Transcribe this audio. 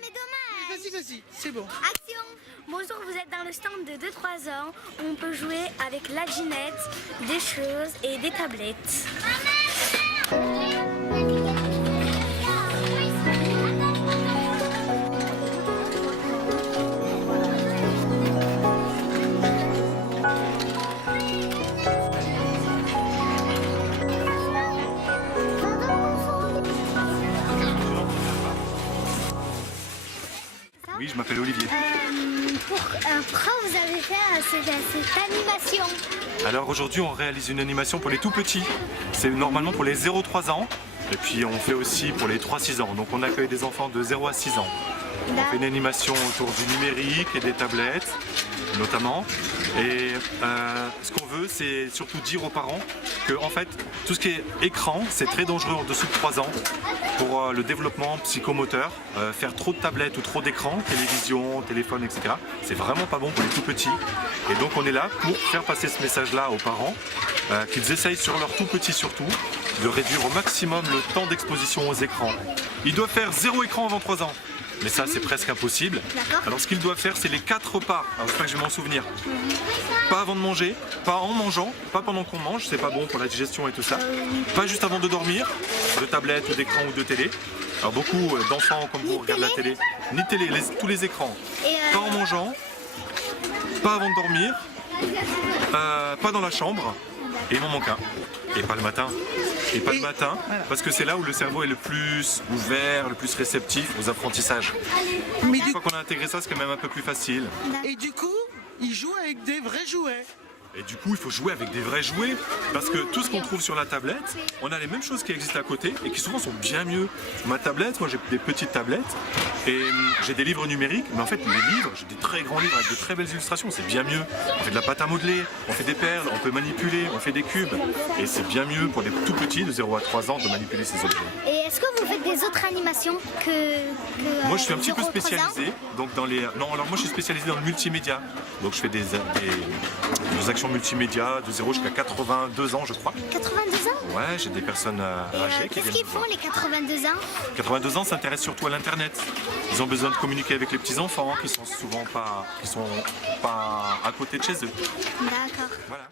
mais dommage. Vas-y, c'est bon. Action. Bonjour, vous êtes dans le stand de 2-3 ans où on peut jouer avec la ginette, des choses et des tablettes. Oui, je m'appelle Olivier. Pourquoi vous avez fait cette animation? Alors aujourd'hui, on réalise une animation pour les tout petits. C'est normalement pour les 0-3 ans. Et puis on fait aussi pour les 3-6 ans. Donc on accueille des enfants de 0 à 6 ans. On fait une animation autour du numérique et des tablettes, notamment. Et ce qu'on veut, c'est surtout dire aux parents que en fait, tout ce qui est écran, c'est très dangereux en dessous de 3 ans pour le développement psychomoteur. Faire trop de tablettes ou trop d'écrans, télévision, téléphone, etc. C'est vraiment pas bon pour les tout petits. Et donc on est là pour faire passer ce message-là aux parents, qu'ils essayent sur leur tout petit surtout, de réduire au maximum le temps d'exposition aux écrans. Ils doivent faire 0 écran avant 3 ans. Mais ça, c'est presque impossible. Alors ce qu'ils doivent faire, c'est les 4 pas. Alors j'espère que je vais m'en souvenir. Pas avant de manger, pas en mangeant, pas pendant qu'on mange, c'est pas bon pour la digestion et tout ça. Pas juste avant de dormir, de tablette ou d'écran ou de télé. Alors beaucoup d'enfants comme vous regardent la télé. Ni télé, tous les écrans. Pas en mangeant, pas avant de dormir, pas dans la chambre. Et il m'en manque un. Et pas le matin. Et pas le matin, parce que c'est là où le cerveau est le plus ouvert, le plus réceptif aux apprentissages. Mais Une fois qu'on a intégré ça, c'est quand même un peu plus facile. Et du coup, ils jouent avec des vrais jouets. Et du coup, il faut jouer avec des vrais jouets, parce que tout ce qu'on trouve sur la tablette, on a les mêmes choses qui existent à côté et qui souvent sont bien mieux. Ma tablette, moi j'ai des petites tablettes et j'ai des livres numériques, mais en fait les livres, j'ai des très grands livres avec de très belles illustrations, c'est bien mieux. On fait de la pâte à modeler, on fait des perles, on peut manipuler, on fait des cubes. Et c'est bien mieux pour les tout petits de 0 à 3 ans de manipuler ces objets. Et est-ce que vous faites des autres animations que moi je suis un petit peu 0-3 ans? spécialisé, donc dans les... Non, alors moi je suis spécialisé dans le multimédia. Donc je fais des actions multimédia de 0 jusqu'à 82 ans je crois. 82 ans? Ouais, j'ai des personnes âgées qui Qu'est-ce viennent qu'ils me font voir. les 82 ans? 82 ans s'intéressent surtout à l'internet. Ils ont besoin de communiquer avec les petits-enfants qui sont souvent pas à côté de chez eux. D'accord. Voilà.